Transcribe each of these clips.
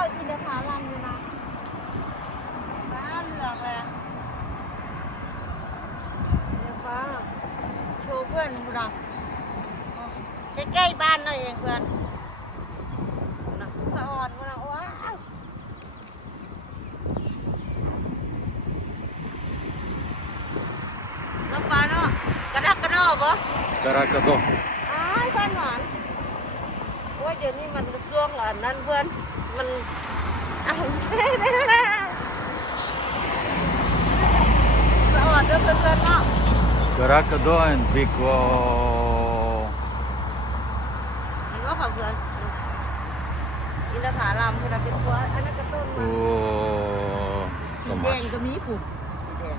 เรากินแต่ขาลังอยู่นะฟ้าเหลืองเลยเดี๋ยวฟ้าโชว์เพื่อนบุรังใกล้ๆบ้านเราเองเพื่อนนะสะออนบุรังว้าวน้ำปลาเนาะกระดักกระดอบ่กระดักกระดออ้ายบ้านหวาน ยเดี๋ยวนี้มันช่วงอ่นนั่นเพื่อน มันอ่อนสะอดด้วยเพื่อนๆเนาะ Caraca, dói, bico. เก็นว่าขอเพื่อน อินทาลามเพื่อนเอาป็นพัวอันนั้นกระตุ้นมันสีแดง much. ก็มีผุ่นสีแดง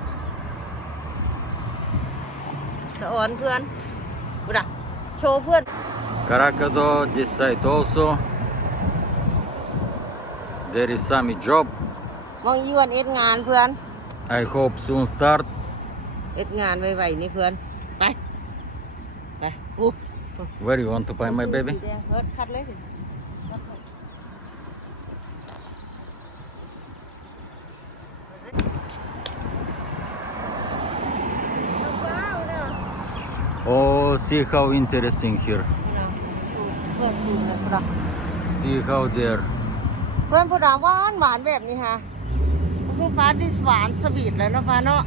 สะออนเพื่อนบุระโชว์เพื่อน Karakado this side also. There is some job. มองยวนเอ็ดงานเพื่อน I hope soon start. เอ็ดงานไวๆนี่เพื่อน ไป ไปอู้ Where you want to buy my baby? สีแดงเฮิร์ดคัดเลยสิว้าวเนาะ Oh, see how interesting here. เพื่อนสูงเลยพุดา See how there. เพื่อนพุดาหวานหวานแบบนี้ฮะคือฟ้าดิสหวานสวีทเลยเนาะฟ้าเนาะ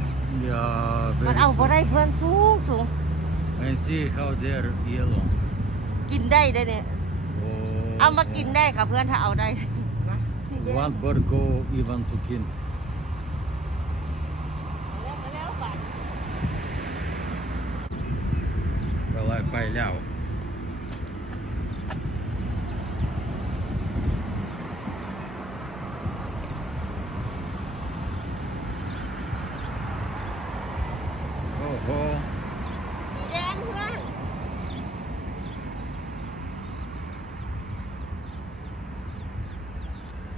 Yeah, มัน very เอาพอ sweet. ได้เพื่อนสูงสูง And see how they're yellow. กินได้ได้เนี่ย Oh, เอามากินได้ค่ะเพื่อนถ้าเอาได้สีแดง One bird go even to kin. แล้วมาแล้ว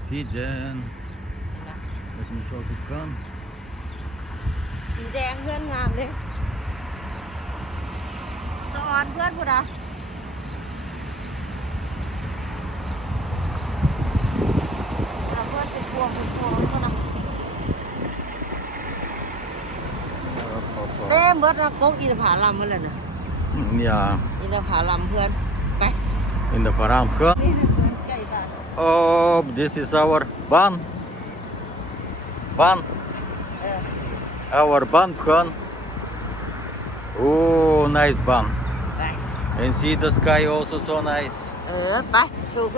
See then. Let me show the gun. สีแดงเพื่อนงามเลยสะออนเพื่อนพุดาเอาเพื่อนเป็นพวงเป็นพวงเท่านั้นเต้มเบิดนะโก๊กอินทผลัมมาเลยนะ Yeah, อินทผลัมเพื่อนไป in the paramka. นี่นะเพื่อน ใกล้บ้าน Oh, this is our ban. Ban. เออ Our ban phan. Oh, nice ban. ไป And see the sky also so nice. เออไปโชว์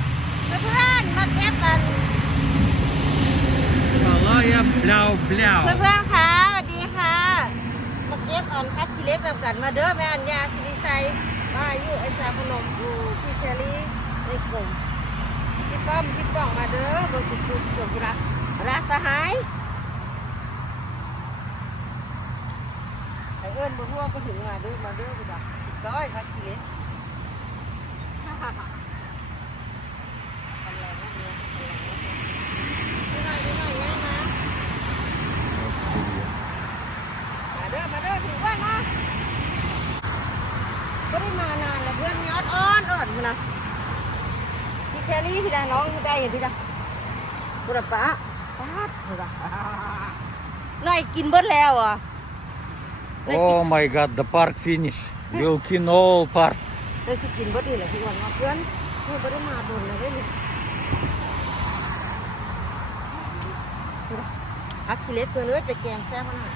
เพื่อนมาเทียบกัน والله يا بلاو بلاو เพื่อนๆค่ะสวัสดีค่ะมาเก็บออนคัดทีเล็กแบบกันมาเด้อแม่อัญญาสิริไซมาอยู่ไอซาพนมอยู่พี่เชอรี่ในกลุ่มพี่ป้อมพี่ป้องมาเด้อเบอร์กุ๊กกุ๊กกุ๊รักรักสหายไอเอิญบนหัวก็ถึงมาเด้อมาเด้อกูดักร้อยคัดทีเล็ก อ้อนอ่อนมานะพี่แครี่พี่ดาน้องพี่ได้เห็นพี่ดาบุรปะป๊าดบุรไล่กินเบิดแล้วอะ Oh my god, the park finish. We'll kin all park. ได้สิกินเบิดนี่แหละพี่วันเนาะเพื่อนเพื่อนไม่ได้มาโดนเลยได้เลยพักทีเล็กเพื่อนเลยจะแกงแซ่บขนาด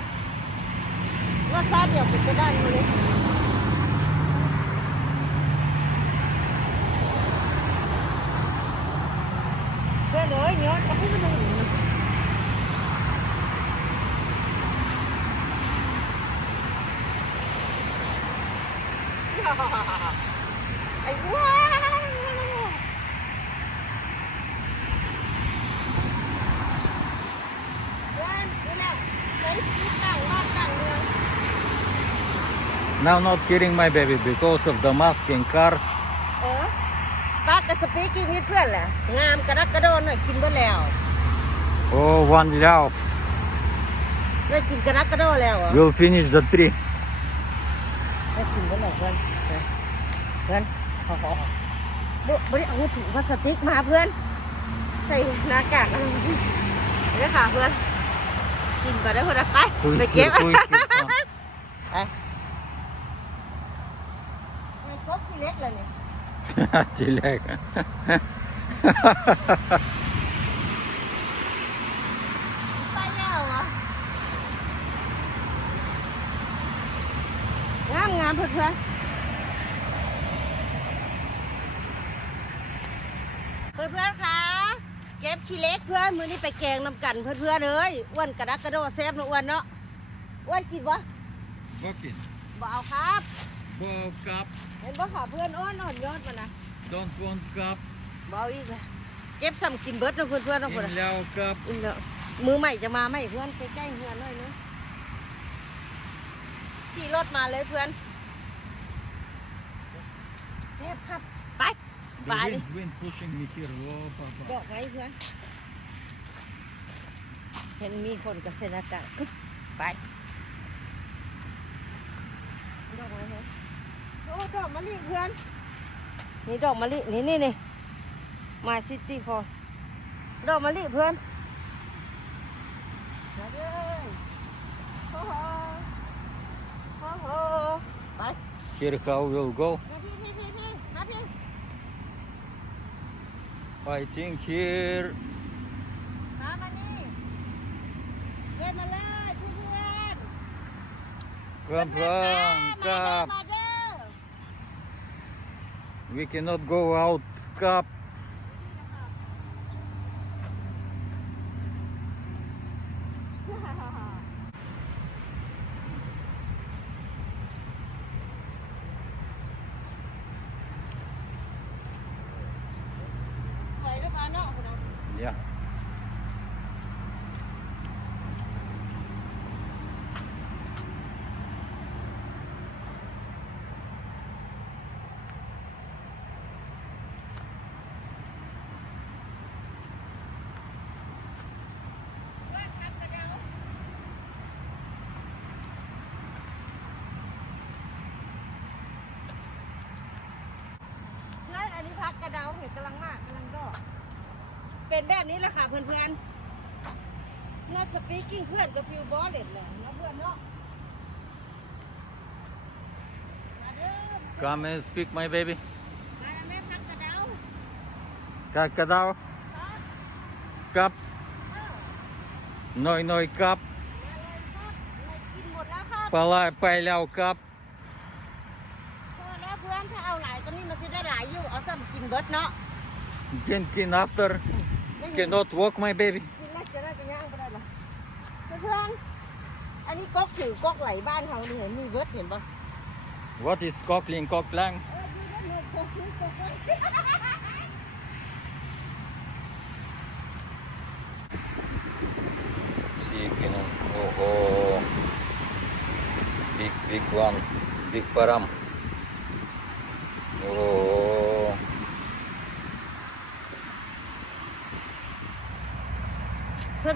รสชาติเดียวเป็นจะได้มาเลย เพื่อนเลยเนาะเอาให้มันลงอย่างนี้ไอ้ว้าวเพื่อนนี่แหละใช้ชีวิตต่างบ้าน ต่างเมือง Now not carrying my baby because of the mask and cars. เออปักกับสปีกิ้งนี่เพื่อนแหละงามกระดักกระโดนหน่อยกินเบ่แล้ว Oh, one Liao ได้กินกระดักกระโดนแล้วเหรอะ will finish the tree. ได้กินเบ่แล้วเพื่อนเพื่อนขอขอบ่บ่ได้เอาถุงพลาสติกมาเพื่อน ใส่หน้ากากอะไรนี่ค่ะเพื่อนกินก่อนได้อเพื่อนไป Who ไป is เก็บ here? Who is here from? ไปไม่ครบที่เล็กเลยเนี่ย ทีแรกป้าเน่าวะงางามเพื่อนเพื่อนเพื่อนคะเก็บขี้เล็กเพื่อนมือนี่ไปแกงน้ำกันเพื่อนเพื่อนเลยอ้วนกระดักกระโดดแซฟบนะอ้วนเนาะอ้วนกินปะบ่กินบ่เอาครับบ่กับ เห็นบ่ขาเพื่อนอ้อนอ่อนยอดมานะ Don't want cup. บ่เอาอีกเลยเก็บซ้ำกินเบิดเนาะเพื่อนเพื่อนๆเนาะเพื่อน In Liao cup. อินเนาะมือใหม่จะมาไหมเพื่อนใกล้ๆเพื่อนหน่อยเนาะขี่รถมาเลยเพื่อนเรียบครับไป The Bye. wind, wind pushing me here. Oh, บ papa. อกไว้เพื่อนเห็นมีคนกับเซนากาอึ๊บไปดอกไม้เพื่อนโอ้ ดอกมะลิเพื่อน นี่ดอกมะลินี่นี่นี่มาซิตี้พอ ดอกมะลิเพื่อนมาเลยโอ้โหโอ้โหไป Here how we'll go. มาพี่พี่พี่พี่มาพี่ I think here. มามานี่เล่นมาเลยเพื่อนเพื่อน Come เพื่อน on, มาเด้อ cup. มาเด้อ we cannot go out. Cup. Yeah. แบบนี้แหละค่ะเพื่อนๆ not speaking เพื่อนกับฟิวบอลเล็ดเลยเนาะเพื่อนเนาะมาเด้อ Come and speak, my baby. มาแม่พักกระเดา Kakadao. ครับ Cup. เออ Noi noi cup. มาเลยครับไม่กินหมดแล้วครับ Palai pai Liao cup. พอแล้วเพื่อนถ้าเอาหลายก็นี่มันจะได้หลายอยู่เอาซ้ำกินเบิดเนาะ Drinking after. ไม่มี Cannot walk, my baby. กินแล้วจะได้จะย่างไปได้หรอเพื่อนๆอันนี้ก๊อกถือก๊อกไหลบ้านเขานี่เห็นมีเบิดเห็นปะ What is cockling cocklang? เออดูด้านนอกก๊อกถือก๊อกไว้ Chicken. Oh, oh. Big, big one. Big param. Oh.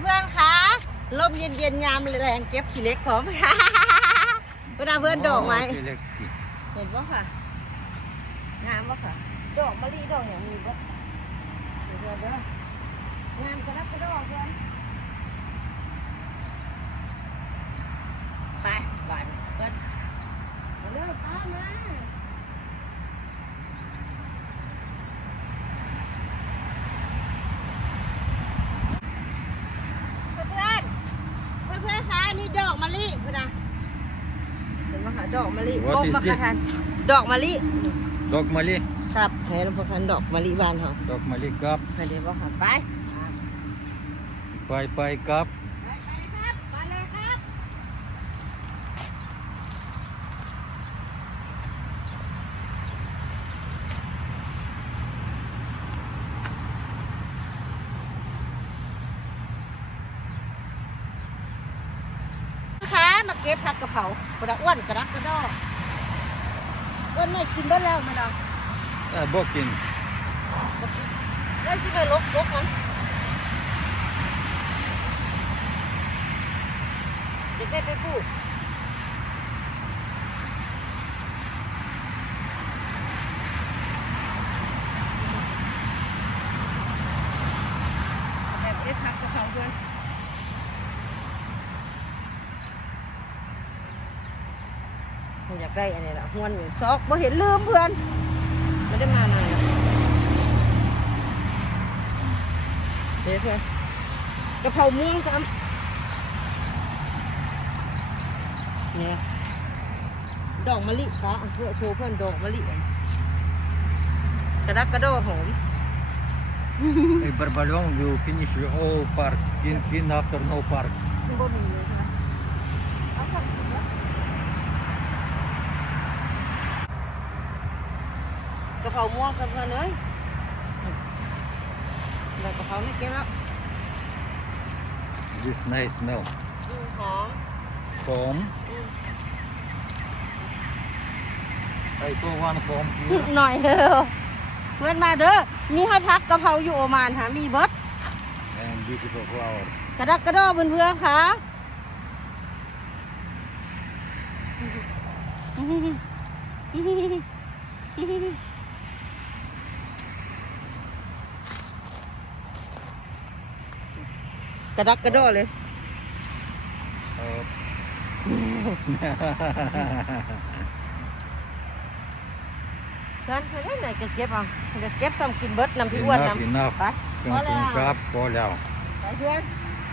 เพื่อนๆคะลมเย็นๆยามแรงเก็บขี้เล็กพร้อมเวลาเพื่อนดอกไม้ Oh, Telexki. เห็นปะค่ะงามปะค่ะ ดอกมะลิดอกอย่างนี้ปะเดี๋ยวเดี๋ยวงามกระดับกระดอกเพื่อนไปบานเปิดมาเลยตามมาเพื่อนเพื่อนเพื่อนๆคะนี่ดอกมะลิเพื่อนนะเห็นปะคะ ดอกมะลิ What กบ is มะ this? คะทันดอกมะลิ Dog Mali. ครับเห็นปะคะดอกมะลิบานเหรอ Dog Mali cup. ไปเดี๋ยวปะคะไป Pai pai cup. ไปไปครับมาเลยครับ ค่ะ มาเก็บผักกะเพราปลาอ้วนกระดักกระดอกอ้วนไม่กินเบิ้แล้วมันเอา Ah, Bokin. ได้ที่ไปลบลบมันเด็กได้ไปปลูกแบบเอสฮักกับเขาด้วยผมอยาก ได้อันนี้ละหวนอยู่ซอกบ่เห็นลืมเพื่อนไม่ได้มานานแล้วเดี๋ยวเพื่อนกะเพราม่วงซ้ำเนี่ยดอกมะลิฟ้าเอาเพื่อโชว์เพื่อนดอกมะลิอันกระดักกระโดดหอม Hey, Barbalong, you finish your whole park. Kin, kin after no park. บ่มีเลยใช่ไหมเอาสั่งกินแล้วกะ เพราม่วงกับเพื่อนเลยแล้วกะเพราไม่เก็บแล้ว This nice smell. อืมหอม Foam. อืม I saw one foam here. หน่อยเด้อเพื่อนมาเด้อมีให้พักกะเพราอยู่โอมานหามีเบิด and beautiful flowers. กระดักกระโดอเพื่อนเพื่อนๆค่ะ กระดักกระโดอเลย Uh, เพื่อนเพื่อนได้ไหนก็เก็บเอาเดี๋ยวเก็บต้องกินเบิดนำพี่อ้วน enough, นำ enough. ไป Come Hola. to cup, call out. ไปเพื่อน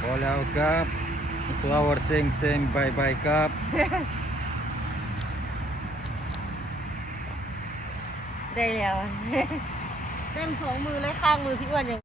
Call out cup. Flower saying saying bye bye cup. ได้แล้วเต็มสองมือเลยข้างมือพี่อ้วนยัง